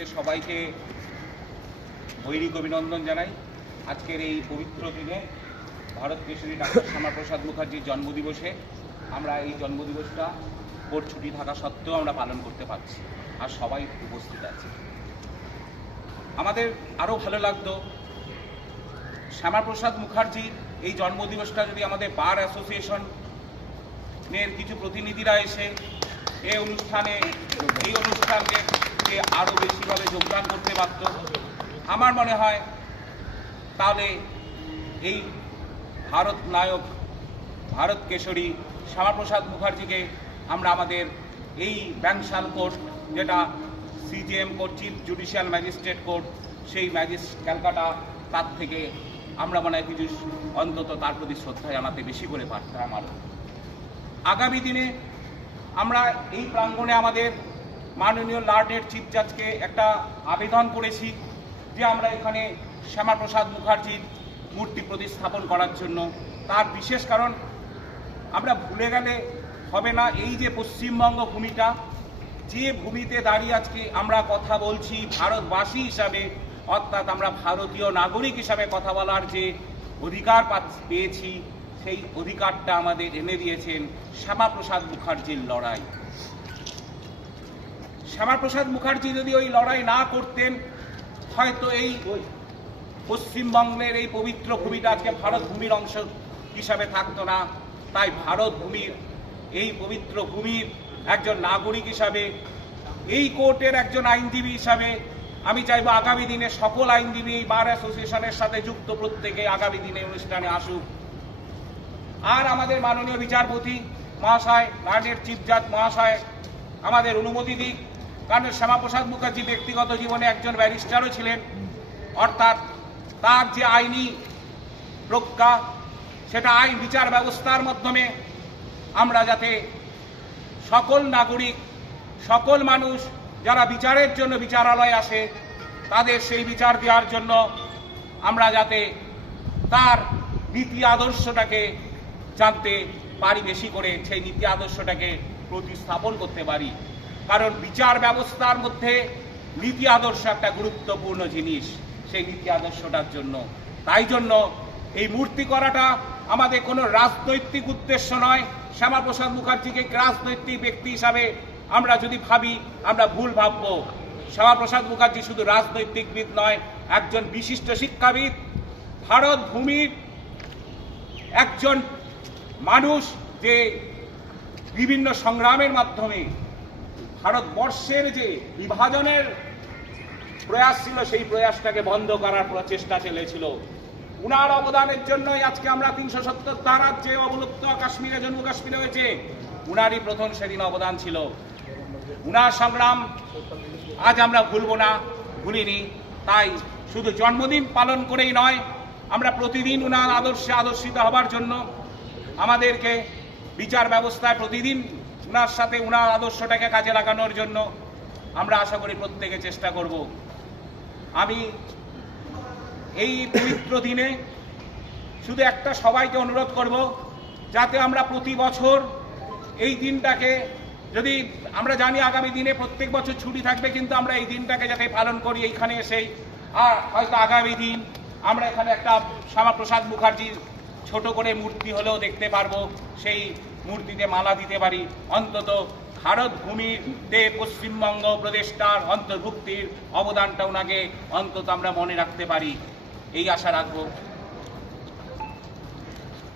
আজকে সবাইকে গৈরিক অভিনন্দন জানাই। আজকের এই পবিত্র দিনে ভারত কেশরী ডক্টর শ্যামাপ্রসাদ মুখার্জির জন্মদিবসে আমরা এই জন্মদিবসটা কোর্ট ছুটি থাকা সত্ত্বেও আমরা পালন করতে পারছি, আর সবাই উপস্থিত আছে। আমাদের আরও ভালো লাগতো শ্যামাপ্রসাদ মুখার্জির এই জন্মদিবসটা যদি আমাদের বার অ্যাসোসিয়েশনের কিছু প্রতিনিধিরা এসে এই অনুষ্ঠানকে আরও বেশিভাবে যোগদান করতে পারত। আমার মনে হয় তাহলে এই ভারত নায়ক, ভারত কেশরী শ্যামাপ্রসাদ মুখার্জিকে আমরা আমাদের এই ব্যাংশাল কোর্ট, যেটা CGM court, chief judicial magistrate court, সেই ক্যালকাটা, তার থেকে আমরা মনে হয় কিছু অন্তত তার প্রতি শ্রদ্ধা জানাতে বেশি করে পারতাম। আরও আগামী দিনে আমরা এই প্রাঙ্গণে আমাদের মাননীয় লর্ডের চিফ জাজকে একটা আবেদন করেছি যে আমরা এখানে শ্যামাপ্রসাদ মুখার্জির মূর্তি প্রতিস্থাপন করার জন্য। তার বিশেষ কারণ আমরা ভুলে গেলে হবে না, এই যে পশ্চিমবঙ্গ ভূমিটা, যে ভূমিতে দাঁড়িয়ে আজকে আমরা কথা বলছি ভারতবাসী হিসাবে, অর্থাৎ আমরা ভারতীয় নাগরিক হিসাবে কথা বলার যে অধিকার পেয়েছি, সেই অধিকারটা আমাদের এনে দিয়েছেন শ্যামাপ্রসাদ মুখার্জির লড়াই। শ্যামাপ্রসাদ মুখার্জি যদি ওই লড়াই না করতেন, হয়তো এই পশ্চিমবঙ্গের এই পবিত্র ভূমিটা আজকে ভারত ভূমির অংশ হিসাবে থাকতো না। তাই ভারত ভূমির, এই পবিত্র ভূমির একজন নাগরিক হিসাবে, এই কোর্টের একজন আইনজীবী হিসাবে আমি চাইব আগামী দিনে সকল আইনজীবী এই বার অ্যাসোসিয়েশনের সাথে যুক্ত প্রত্যেকে আগামী দিনে অনুষ্ঠানে আসুক। আর আমাদের মাননীয় বিচারপতি মহাশয়, লর্ডের চিফ জাজ মহাশয় আমাদের অনুমতি দিক, কারণ শ্যামাপ্রসাদ মুখার্জি ব্যক্তিগত জীবনে একজন ব্যারিস্টারও ছিলেন, অর্থাৎ তার যে আইনি প্রজ্ঞা, সেটা আইন বিচার ব্যবস্থার মাধ্যমে আমরা যাতে সকল নাগরিক, সকল মানুষ যারা বিচারের জন্য বিচারালয়ে আসে, তাদের সেই বিচার দেওয়ার জন্য আমরা যাতে তার নীতি আদর্শটাকে জানতে পারি, বেশি করে সেই নীতি আদর্শটাকে প্রতিস্থাপন করতে পারি। কারণ বিচার ব্যবস্থার মধ্যে নীতি আদর্শ একটা গুরুত্বপূর্ণ জিনিস, সেই নীতি আদর্শটার জন্য। তাই জন্য এই মূর্তি করাটা আমাদের কোনো রাজনৈতিক উদ্দেশ্য নয়। শ্যামাপ্রসাদ মুখার্জিকে রাজনৈতিক ব্যক্তি হিসাবে আমরা যদি ভাবি, আমরা ভুল ভাবব। শ্যামাপ্রসাদ মুখার্জি শুধু রাজনৈতিকবিদ নয়, একজন বিশিষ্ট শিক্ষাবিদ, ভারত ভূমির একজন মানুষ, যে বিভিন্ন সংগ্রামের মাধ্যমে ভারতবর্ষের যে বিভাজনের প্রয়াস ছিল, সেই প্রয়াসটাকে বন্ধ করার প্রচেষ্টা চলেছিল। উনার অবদানের জন্যই আজকে আমরা 370 ধারার যে অবলুপ্ত কাশ্মীরে, জম্মু কাশ্মীরে হয়েছে, উনারই প্রথম সেদিন অবদান ছিল। উনার সংগ্রাম আজ আমরা ভুলব না, ভুলিনি। তাই শুধু জন্মদিন পালন করেই নয়, আমরা প্রতিদিন উনার আদর্শে আদর্শিত হবার জন্য, আমাদেরকে বিচার ব্যবস্থায় প্রতিদিন উনার সাথে উনার আদর্শটাকে কাজে লাগানোর জন্য আমরা আশা করি প্রত্যেকে চেষ্টা করব। আমি এই পবিত্র দিনে শুধু একটা সবাইকে অনুরোধ করব, যাতে আমরা প্রতি বছর এই দিনটাকে, যদি আমরা জানি আগামী দিনে প্রত্যেক বছর ছুটি থাকবে, কিন্তু আমরা এই দিনটাকে যাতে পালন করি এইখানে এসেই। আর হয়তো আগামী দিন আমরা এখানে একটা শ্যামাপ্রসাদ মুখার্জির ছোট করে মূর্তি হলেও দেখতে পারবো, সেই মূর্তিতে মালা দিতে পারি, অন্তত ভারত ভূমিতে পশ্চিমবঙ্গ প্রদেশটার অন্তর্ভুক্তির অবদানটা ওনাকে অন্তত আমরা মনে রাখতে পারি, এই আশা রাখবো।